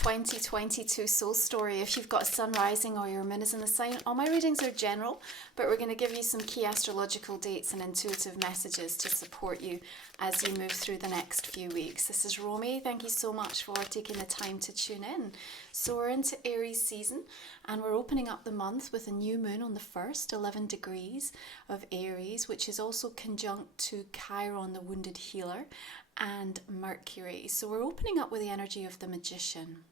2022 soul story. If you've got a sun rising or your moon is in the sign, all my readings are general, but we're going to give you some key astrological dates and intuitive messages to support you as you move through the next few weeks. This is Romy. Thank you so much for taking the time to tune in. So we're into Aries season and we're opening up the month with a new moon on the 1st, 11 degrees of Aries, which is also conjunct to Chiron, the wounded healer, and Mercury. So we're opening up with the energy of the magician.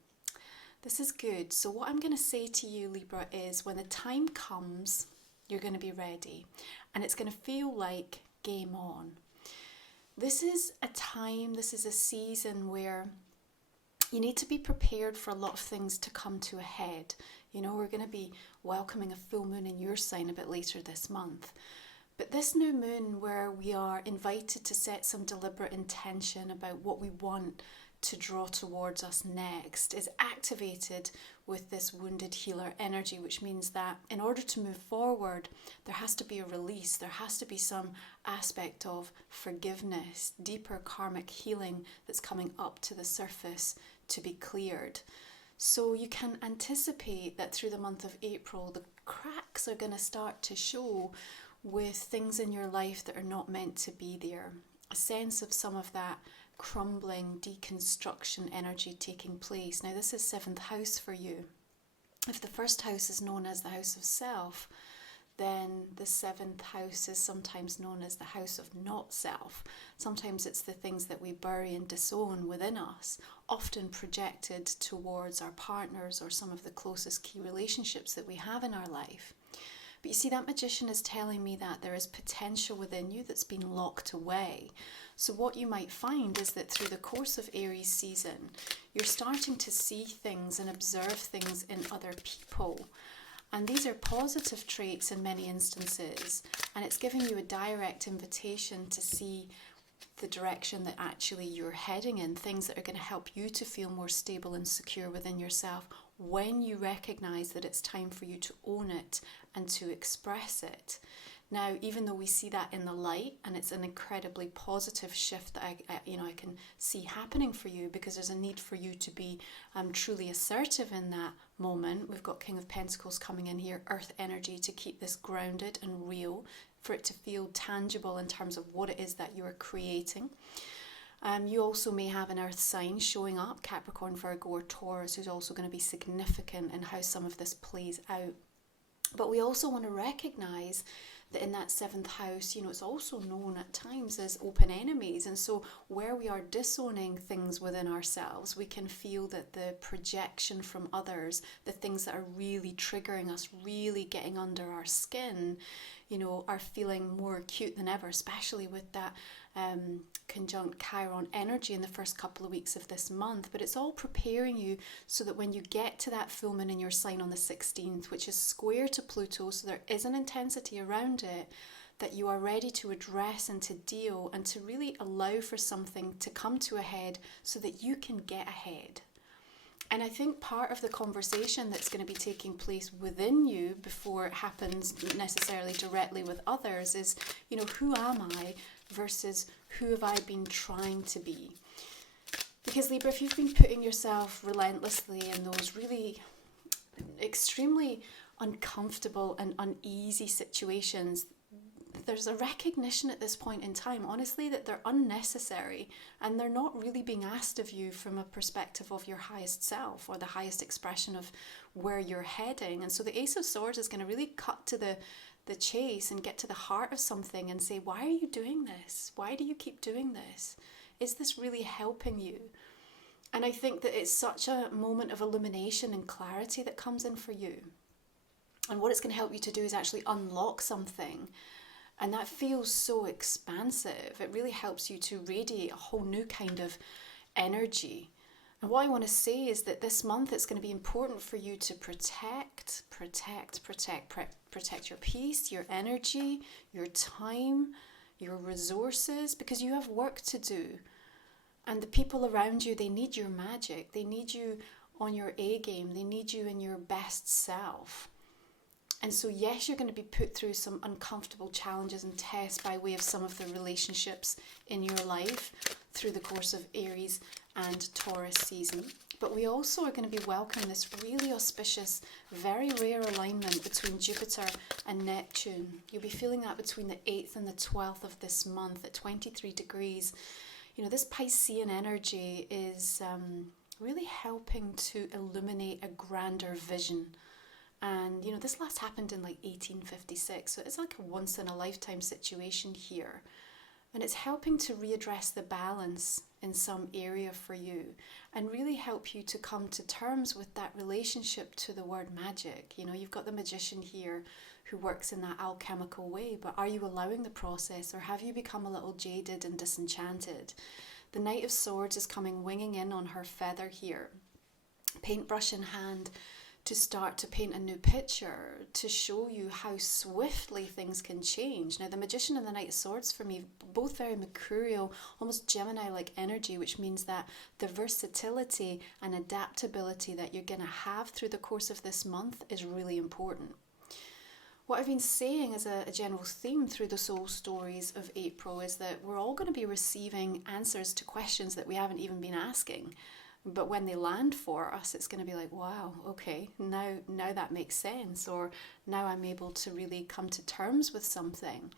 This is good. So what I'm going to say to you, Libra, is when the time comes, you're going to be ready. And it's going to feel like game on. This is a time, this is a season where you need to be prepared for a lot of things to come to a head. You know, we're going to be welcoming a full moon in your sign a bit later this month. But this new moon, where we are invited to set some deliberate intention about what we want to draw towards us next, is activated with this wounded healer energy, which means that in order to move forward, there has to be a release. There has to be some aspect of forgiveness, deeper karmic healing that's coming up to the surface to be cleared. So you can anticipate that through the month of April, the cracks are going to start to show with things in your life that are not meant to be there. A sense of some of that crumbling deconstruction energy taking place. Now this is 7th house for you. If the first house is known as the house of self, then the 7th house is sometimes known as the house of not self. Sometimes it's the things that we bury and disown within us, often projected towards our partners or some of the closest key relationships that we have in our life. But you see, that magician is telling me that there is potential within you that's been locked away. So what you might find is that through the course of Aries season, you're starting to see things and observe things in other people. And these are positive traits in many instances. And it's giving you a direct invitation to see the direction that actually you're heading in, things that are going to help you to feel more stable and secure within yourself when you recognize that it's time for you to own it and to express it. Now, even though we see that in the light, and it's an incredibly positive shift that I can see happening for you, because there's a need for you to be truly assertive in that moment. We've got King of Pentacles coming in here, earth energy, to keep this grounded and real, for it to feel tangible in terms of what it is that you are creating. You also may have an earth sign showing up, Capricorn, Virgo or Taurus, who's also going to be significant in how some of this plays out. But we also want to recognize that in that 7th house, you know, it's also known at times as open enemies. And so where we are disowning things within ourselves, we can feel that the projection from others, the things that are really triggering us, really getting under our skin, you know, are feeling more acute than ever, especially with that conjunct Chiron energy in the first couple of weeks of this month. But it's all preparing you so that when you get to that full moon in your sign on the 16th, which is square to Pluto, so there is an intensity around it, that you are ready to address and to deal and to really allow for something to come to a head so that you can get ahead. And I think part of the conversation that's going to be taking place within you before it happens necessarily directly with others is, you know, who am I versus who have I been trying to be? Because Libra, if you've been putting yourself relentlessly in those really extremely uncomfortable and uneasy situations, there's a recognition at this point in time, honestly, that they're unnecessary and they're not really being asked of you from a perspective of your highest self or the highest expression of where you're heading. And so the Ace of Swords is going to really cut to the chase and get to the heart of something and say, why are you doing this? Why do you keep doing this? Is this really helping you? And I think that it's such a moment of illumination and clarity that comes in for you. And what it's going to help you to do is actually unlock something. And that feels so expansive. It really helps you to radiate a whole new kind of energy. And what I want to say is that this month it's going to be important for you to protect your peace, your energy, your time, your resources, because you have work to do. And the people around you, they need your magic. They need you on your A game. They need you in your best self. And so, yes, you're going to be put through some uncomfortable challenges and tests by way of some of the relationships in your life through the course of Aries and Taurus season. But we also are going to be welcoming this really auspicious, very rare alignment between Jupiter and Neptune. You'll be feeling that between the 8th and the 12th of this month at 23 degrees. You know, this Piscean energy is really helping to illuminate a grander vision. And, you know, this last happened in like 1856, so it's like a once in a lifetime situation here. And it's helping to readdress the balance in some area for you and really help you to come to terms with that relationship to the word magic. You know, you've got the magician here who works in that alchemical way, but are you allowing the process, or have you become a little jaded and disenchanted? The Knight of Swords is coming winging in on her feather here, paintbrush in hand, to start to paint a new picture, to show you how swiftly things can change. Now, the Magician and the Knight of Swords, for me, both very mercurial, almost Gemini-like energy, which means that the versatility and adaptability that you're going to have through the course of this month is really important. What I've been saying as a general theme through the soul stories of April is that we're all going to be receiving answers to questions that we haven't even been asking. But when they land for us, it's going to be like, wow, okay, now that makes sense, or now I'm able to really come to terms with something.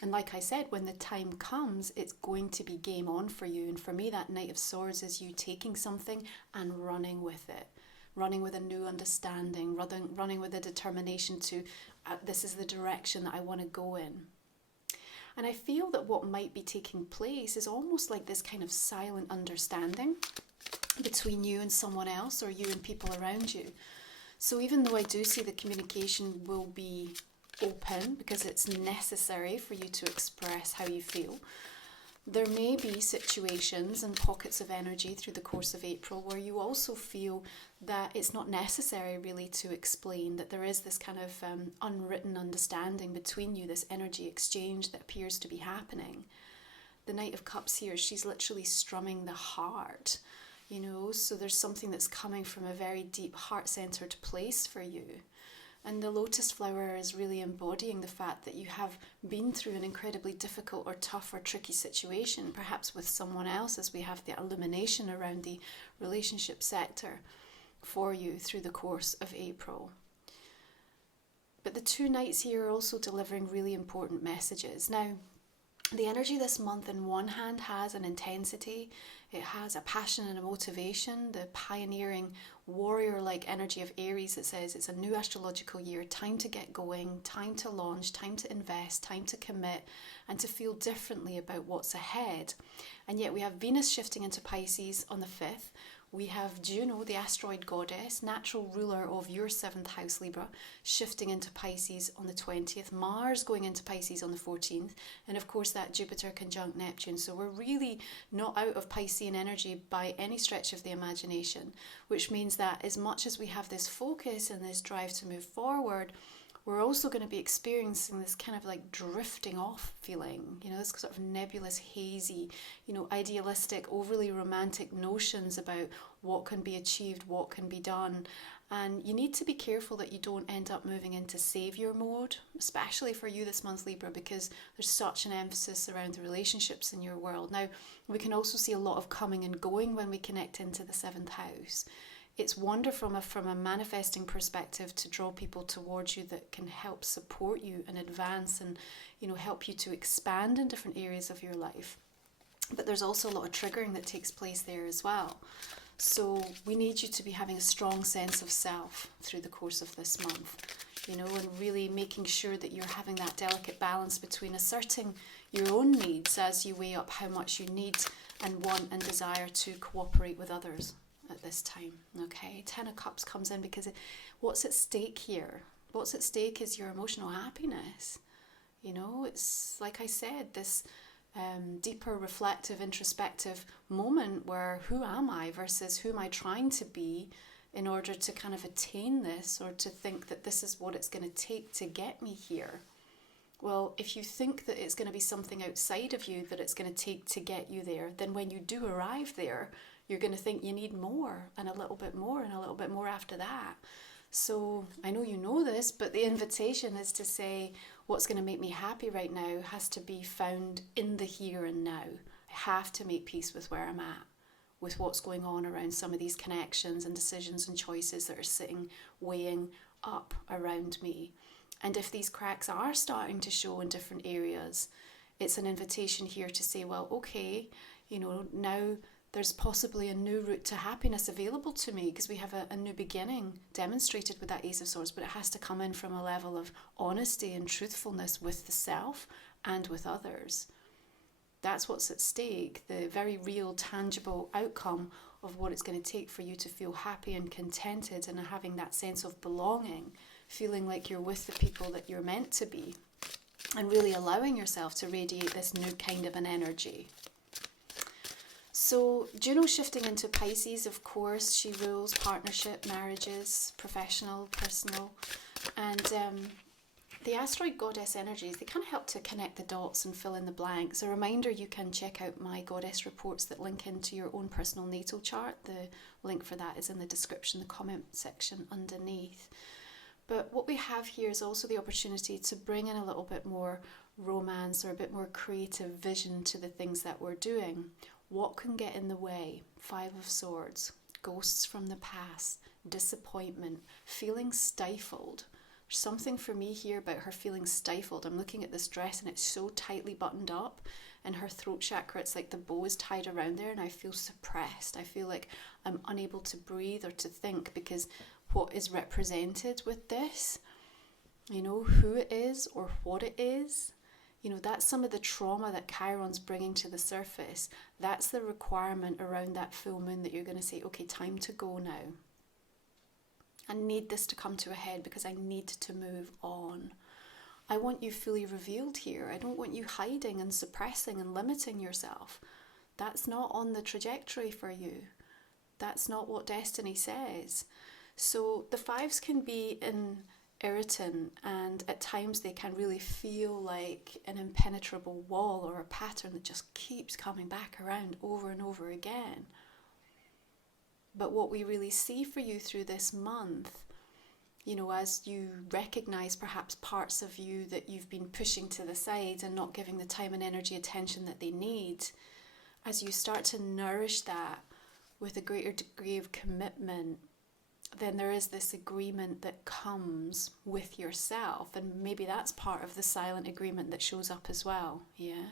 And like I said, when the time comes, it's going to be game on for you. And for me, that Knight of Swords is you taking something and running with it, running with a new understanding, running with a determination to, this is the direction that I want to go in. And I feel that what might be taking place is almost like this kind of silent understanding between you and someone else, or you and people around you. So even though I do see the communication will be open because it's necessary for you to express how you feel, there may be situations and pockets of energy through the course of April where you also feel that it's not necessary really to explain, that there is this kind of unwritten understanding between you, this energy exchange that appears to be happening. The Knight of Cups here, she's literally strumming the heart. You know, so there's something that's coming from a very deep heart-centered place for you. And the lotus flower is really embodying the fact that you have been through an incredibly difficult or tough or tricky situation, perhaps with someone else, as we have the illumination around the relationship sector for you through the course of April. But the two knights here are also delivering really important messages. Now, the energy this month in one hand has an intensity, it has a passion and a motivation, the pioneering warrior-like energy of Aries that says it's a new astrological year, time to get going, time to launch, time to invest, time to commit, and to feel differently about what's ahead. And yet we have Venus shifting into Pisces on the 5th. We have Juno, the asteroid goddess, natural ruler of your 7th house, Libra, shifting into Pisces on the 20th. Mars going into Pisces on the 14th. And of course that Jupiter conjunct Neptune. So we're really not out of Piscean energy by any stretch of the imagination, which means that as much as we have this focus and this drive to move forward, we're also going to be experiencing this kind of like drifting off feeling, you know, this sort of nebulous, hazy, you know, idealistic, overly romantic notions about what can be achieved, what can be done. And you need to be careful that you don't end up moving into savior mode, especially for you this month, Libra, because there's such an emphasis around the relationships in your world. Now, we can also see a lot of coming and going when we connect into the 7th house. It's wonderful from a manifesting perspective to draw people towards you that can help support you and advance and, you know, help you to expand in different areas of your life. But there's also a lot of triggering that takes place there as well. So we need you to be having a strong sense of self through the course of this month, you know, and really making sure that you're having that delicate balance between asserting your own needs as you weigh up how much you need and want and desire to cooperate with others at this time. Okay, 10 of Cups comes in because what's at stake here? What's at stake is your emotional happiness. You know, it's like I said, this deeper, reflective, introspective moment where who am I versus who am I trying to be in order to kind of attain this, or to think that this is what it's going to take to get me here. Well, if you think that it's going to be something outside of you that it's going to take to get you there, then when you do arrive there, you're going to think you need more and a little bit more and a little bit more after that. So I know you know this, but the invitation is to say what's going to make me happy right now has to be found in the here and now. I have to make peace with where I'm at, with what's going on around some of these connections and decisions and choices that are sitting, weighing up around me. And if these cracks are starting to show in different areas, it's an invitation here to say, well, okay, now there's possibly a new route to happiness available to me, because we have a new beginning demonstrated with that Ace of Swords, but it has to come in from a level of honesty and truthfulness with the self and with others. That's what's at stake, the very real, tangible outcome of what it's going to take for you to feel happy and contented and having that sense of belonging, feeling like you're with the people that you're meant to be, and really allowing yourself to radiate this new kind of an energy. So Juno shifting into Pisces, of course, she rules partnership, marriages, professional, personal, and the asteroid goddess energies, they kind of help to connect the dots and fill in the blanks. A reminder, you can check out my goddess reports that link into your own personal natal chart. The link for that is in the description, the comment section underneath. But what we have here is also the opportunity to bring in a little bit more romance or a bit more creative vision to the things that we're doing. What can get in the way? 5 of Swords, ghosts from the past, disappointment, feeling stifled. There's something for me here about her feeling stifled. I'm looking at this dress and it's so tightly buttoned up, and her throat chakra, it's like the bow is tied around there, and I feel suppressed. I feel like I'm unable to breathe or to think, because what is represented with this, who it is or what it is, that's some of the trauma that Chiron's bringing to the surface. That's the requirement around that full moon, that you're going to say, okay, time to go now. I need this to come to a head because I need to move on. I want you fully revealed here. I don't want you hiding and suppressing and limiting yourself. That's not on the trajectory for you. That's not what destiny says. So the 5s can be an irritant, and at times they can really feel like an impenetrable wall or a pattern that just keeps coming back around over and over again. But what we really see for you through this month, as you recognize perhaps parts of you that you've been pushing to the side and not giving the time and energy, attention that they need, as you start to nourish that with a greater degree of commitment, then there is this agreement that comes with yourself. And maybe that's part of the silent agreement that shows up as well, yeah?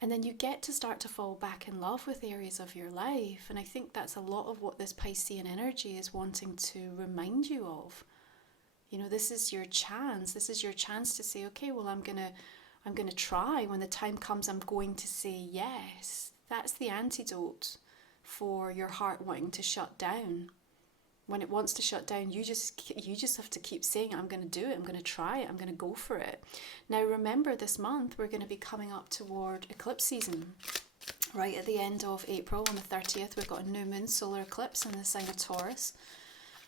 And then you get to start to fall back in love with areas of your life. And I think that's a lot of what this Piscean energy is wanting to remind you of. This is your chance. This is your chance to say, okay, well, I'm gonna try. When the time comes, I'm going to say yes. That's the antidote for your heart wanting to shut down. When it wants to shut down, you just have to keep saying, I'm going to do it, I'm going to try it, I'm going to go for it. Now remember, this month we're going to be coming up toward eclipse season. Right at the end of April, on the 30th, we've got a new moon solar eclipse in the sign of Taurus.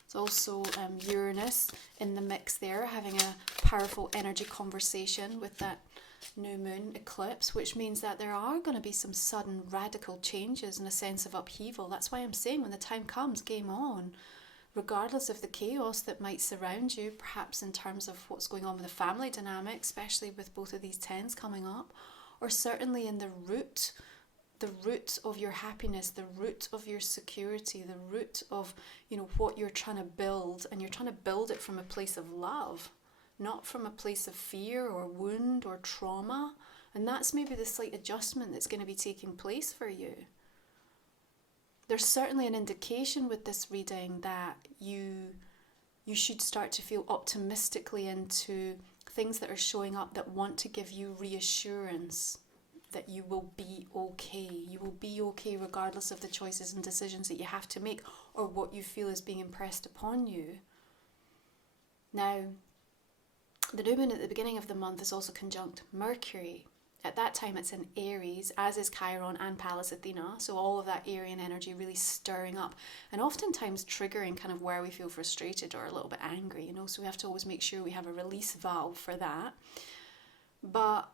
It's also Uranus in the mix there, having a powerful energy conversation with that new moon eclipse, which means that there are going to be some sudden radical changes and a sense of upheaval. That's why I'm saying, when the time comes, game on. Regardless of the chaos that might surround you, perhaps in terms of what's going on with the family dynamic, especially with both of these 10s coming up, or certainly in the root of your happiness, the root of your security, the root of, what you're trying to build, and you're trying to build it from a place of love, not from a place of fear or wound or trauma. And that's maybe the slight adjustment that's going to be taking place for you. There's certainly an indication with this reading that you should start to feel optimistically into things that are showing up that want to give you reassurance that you will be okay. You will be okay regardless of the choices and decisions that you have to make or what you feel is being impressed upon you. Now, the new moon at the beginning of the month is also conjunct Mercury. At that time it's in Aries, as is Chiron and Pallas Athena, so all of that Aryan energy really stirring up and oftentimes triggering kind of where we feel frustrated or a little bit angry, so we have to always make sure we have a release valve for that. But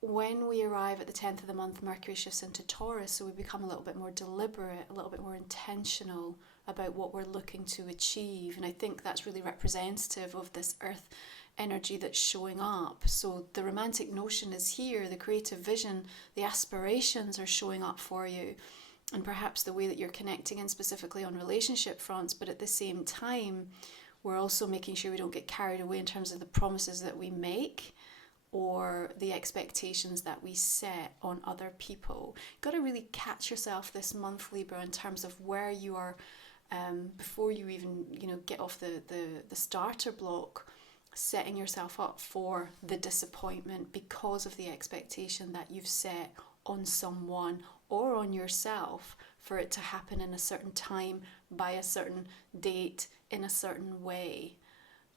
when we arrive at the 10th of the month, Mercury shifts into Taurus, so we become a little bit more deliberate, a little bit more intentional, about what we're looking to achieve. And I think that's really representative of this earth energy that's showing up. So the romantic notion is here, the creative vision, the aspirations are showing up for you, and perhaps the way that you're connecting in specifically on relationship fronts. But at the same time, we're also making sure we don't get carried away in terms of the promises that we make or the expectations that we set on other people. You've got to really catch yourself this month, Libra, in terms of where you are before you even get off the starter block, setting yourself up for the disappointment because of the expectation that you've set on someone or on yourself for it to happen in a certain time, by a certain date, in a certain way.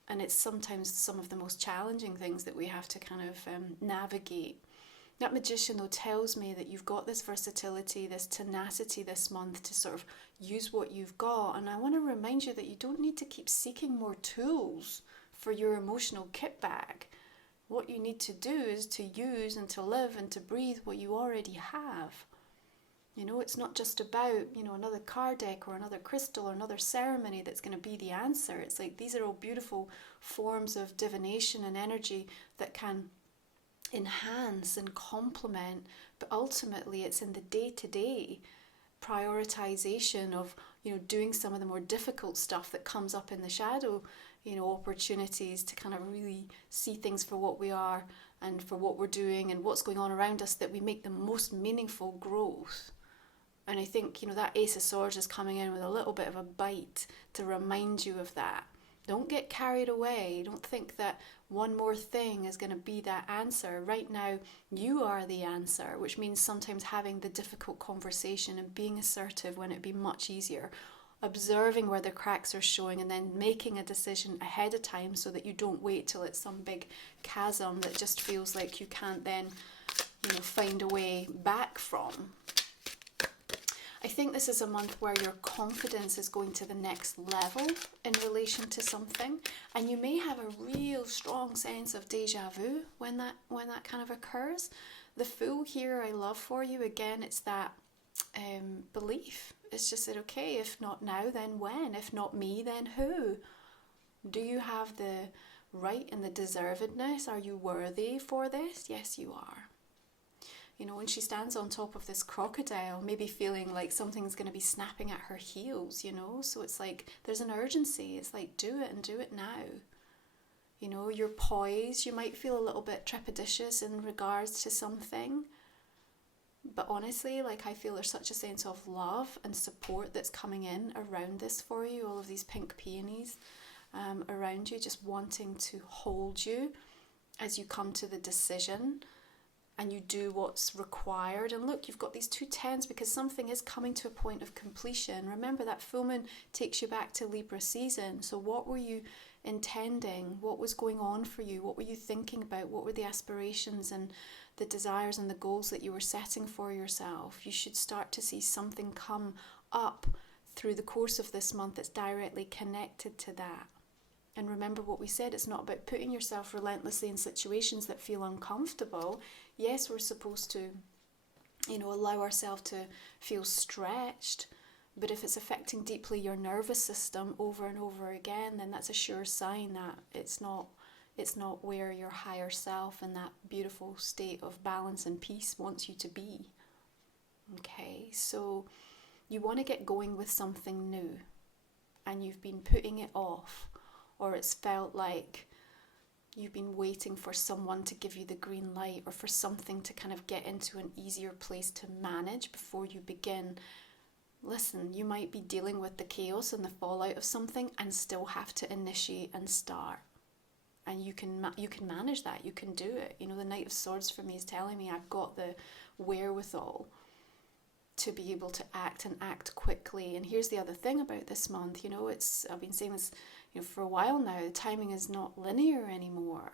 And it's sometimes some of the most challenging things that we have to kind of navigate. That Magician, though, tells me that you've got this versatility, this tenacity this month to sort of use what you've got. And I want to remind you that you don't need to keep seeking more tools for your emotional kit bag. What you need to do is to use and to live and to breathe what you already have. It's not just about, another card deck or another crystal or another ceremony that's going to be the answer. It's like these are all beautiful forms of divination and energy that can enhance and complement, but ultimately it's in the day-to-day prioritization of, doing some of the more difficult stuff that comes up in the shadow, opportunities to kind of really see things for what we are and for what we're doing and what's going on around us, that we make the most meaningful growth. And I think, that Ace of Swords is coming in with a little bit of a bite to remind you of that. Don't get carried away. Don't think that one more thing is going to be that answer. Right now, you are the answer, which means sometimes having the difficult conversation and being assertive when it'd be much easier. Observing where the cracks are showing and then making a decision ahead of time so that you don't wait till it's some big chasm that just feels like you can't then, find a way back from. I think this is a month where your confidence is going to the next level in relation to something, and you may have a real strong sense of deja vu when that kind of occurs. The Fool here I love for you, again, it's that belief. It's just that, okay, if not now, then when? If not me, then who? Do you have the right and the deservedness? Are you worthy for this? Yes, you are. When she stands on top of this crocodile, maybe feeling like something's going to be snapping at her heels, so it's like there's an urgency. It's like, do it and do it now. You're poised. You might feel a little bit trepidatious in regards to something. But honestly, I feel there's such a sense of love and support that's coming in around this for you. All of these pink peonies around you, just wanting to hold you as you come to the decision and you do what's required. And look, you've got these 2 tens because something is coming to a point of completion. Remember, that full moon takes you back to Libra season. So what were you intending? What was going on for you? What were you thinking about? What were the aspirations and the desires and the goals that you were setting for yourself? You should start to see something come up through the course of this month that's directly connected to that. And remember what we said, it's not about putting yourself relentlessly in situations that feel uncomfortable. Yes, we're supposed to, allow ourselves to feel stretched, but if it's affecting deeply your nervous system over and over again, then that's a sure sign that it's not where your higher self and that beautiful state of balance and peace wants you to be. Okay, so you want to get going with something new and you've been putting it off, or it's felt like you've been waiting for someone to give you the green light or for something to kind of get into an easier place to manage before you begin. Listen, you might be dealing with the chaos and the fallout of something and still have to initiate and start. And you can manage that. You can do it. The Knight of Swords for me is telling me I've got the wherewithal to be able to act and act quickly. And here's the other thing about this month. I've been saying this for a while now. The timing is not linear anymore.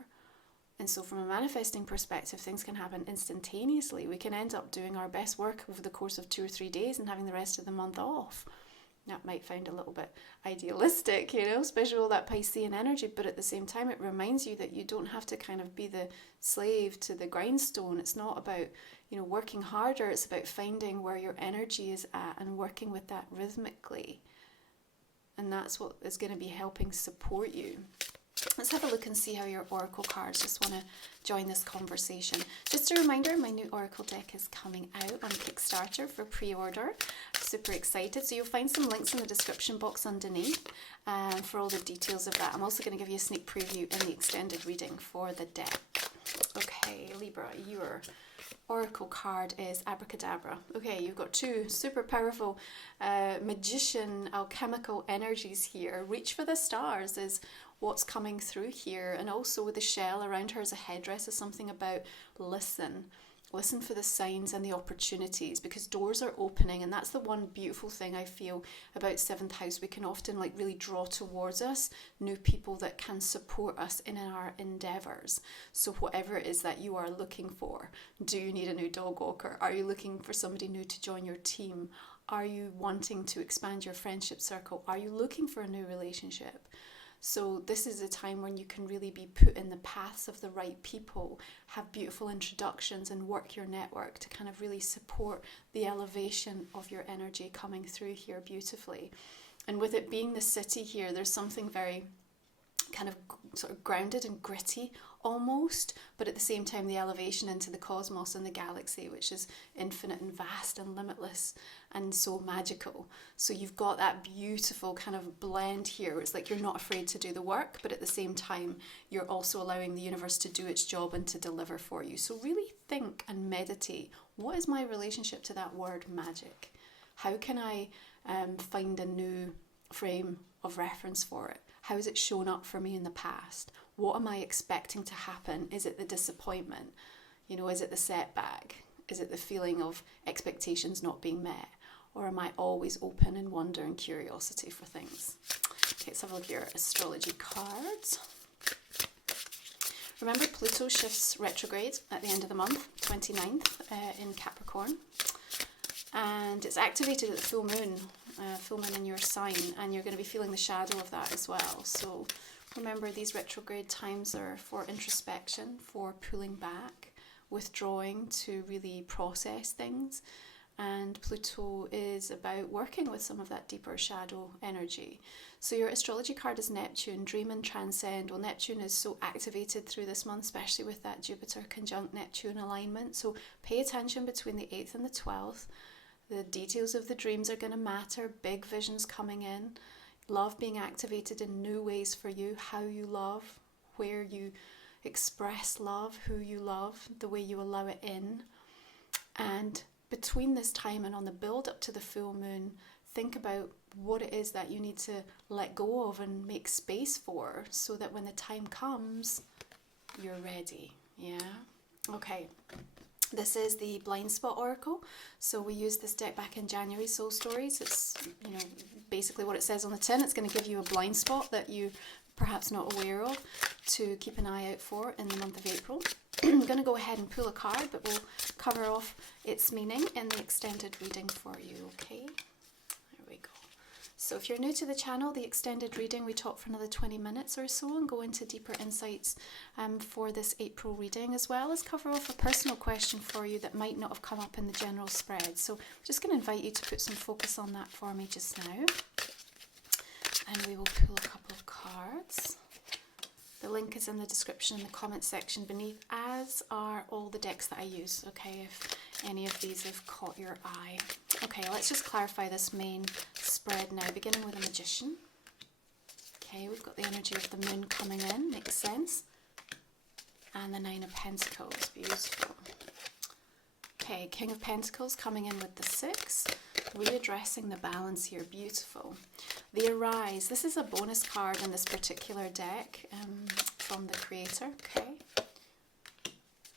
And so from a manifesting perspective, things can happen instantaneously. We can end up doing our best work over the course of 2 or 3 days and having the rest of the month off. That might sound a little bit idealistic, especially all that Piscean energy, but at the same time it reminds you that you don't have to kind of be the slave to the grindstone. It's not about, working harder, it's about finding where your energy is at and working with that rhythmically. And that's what is going to be helping support you. Let's have a look and see how your oracle cards just want to join this conversation. Just a reminder, my new oracle deck is coming out on Kickstarter for pre-order. Super excited. So you'll find some links in the description box underneath for all the details of that. I'm also going to give you a sneak preview in the extended reading for the deck. Okay, Libra, your oracle card is Abracadabra. Okay, you've got two super powerful magician alchemical energies here. Reach for the stars is what's coming through here, and also with the shell around her as a headdress is something about listen for the signs and the opportunities, because doors are opening. And that's the one beautiful thing I feel about 7th house. We can often like really draw towards us new people that can support us in our endeavors. So whatever it is that you are looking for, do you need a new dog walker? Are you looking for somebody new to join your team? Are you wanting to expand your friendship circle? Are you looking for a new relationship? So this is a time when you can really be put in the paths of the right people, have beautiful introductions and work your network to kind of really support the elevation of your energy coming through here beautifully. And with it being the city here, there's something very kind of sort of grounded and gritty almost, but at the same time the elevation into the cosmos and the galaxy, which is infinite and vast and limitless and so magical. So you've got that beautiful kind of blend here. It's like you're not afraid to do the work, but at the same time you're also allowing the universe to do its job and to deliver for you. So really think and meditate. What is my relationship to that word magic? How can I find a new frame of reference for it? How has it shown up for me in the past? What am I expecting to happen? Is it the disappointment? You know, is it the setback? Is it the feeling of expectations not being met? Or am I always open and wonder and curiosity for things? Okay, let's have a look at your astrology cards. Remember, Pluto shifts retrograde at the end of the month, 29th in Capricorn. And it's activated at the full moon in your sign, and you're going to be feeling the shadow of that as well. So remember, these retrograde times are for introspection, for pulling back, withdrawing to really process things. And Pluto is about working with some of that deeper shadow energy. So your astrology card is Neptune, dream and transcend. Well, Neptune is so activated through this month, especially with that Jupiter conjunct Neptune alignment. So pay attention between the 8th and the 12th. The details of the dreams are going to matter, big visions coming in, love being activated in new ways for you, how you love, where you express love, who you love, the way you allow it in. And between this time and on the build up to the full moon, think about what it is that you need to let go of and make space for, so that when the time comes, you're ready. Yeah? Okay. This is the Blind Spot Oracle. So we used this deck back in January, Soul Stories. It's, you know, basically what it says on the tin. It's going to give you a blind spot that you perhaps not aware of to keep an eye out for in the month of April. I'm going to go ahead and pull a card, but we'll cover off its meaning in the extended reading for you, okay? There we go. So if you're new to the channel, the extended reading, we talk for another 20 minutes or so and go into deeper insights for this April reading, as well as cover off a personal question for you that might not have come up in the general spread. So I'm just going to invite you to put some focus on that for me just now. And we will pull a couple of cards. The link is in the description in the comment section beneath, as are all the decks that I use, okay, if any of these have caught your eye. Okay, let's just clarify this main spread now, beginning with a Magician. Okay, we've got the energy of the moon coming in, makes sense. And the Nine of Pentacles, beautiful. Okay, King of Pentacles coming in with the 6, readdressing the balance here, beautiful. The Arise, this is a bonus card in this particular deck from the creator, okay.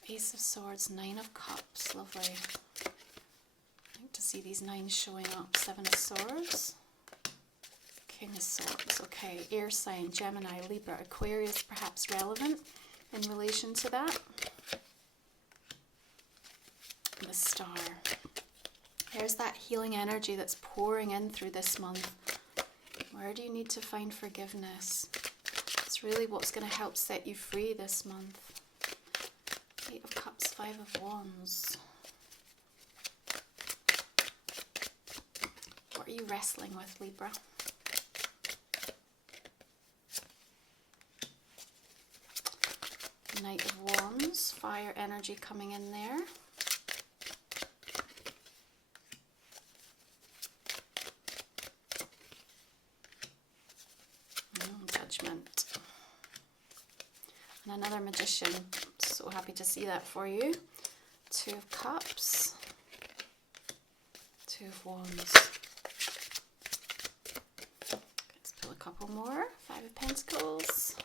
Ace of Swords, Nine of Cups, lovely. I like to see these nines showing up. 7 of Swords, King of Swords, okay. Air sign, Gemini, Libra, Aquarius, perhaps relevant in relation to that. The Star. There's that healing energy that's pouring in through this month. Where do you need to find forgiveness? It's really what's going to help set you free this month. 8 of Cups, 5 of Wands. What are you wrestling with, Libra? Knight of Wands, fire energy coming in there. Judgment. And another Magician. So happy to see that for you. Two of Cups. Two of Wands. Let's pull a couple more. Five of Pentacles.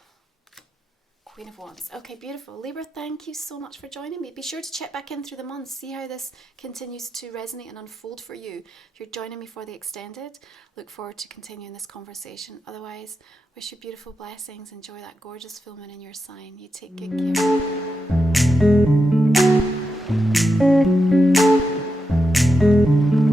Queen of Wands. Okay, beautiful. Libra, thank you so much for joining me. Be sure to check back in through the months, see how this continues to resonate and unfold for you. If you're joining me for the extended, look forward to continuing this conversation. Otherwise, wish you beautiful blessings. Enjoy that gorgeous full moon in your sign. You take good care.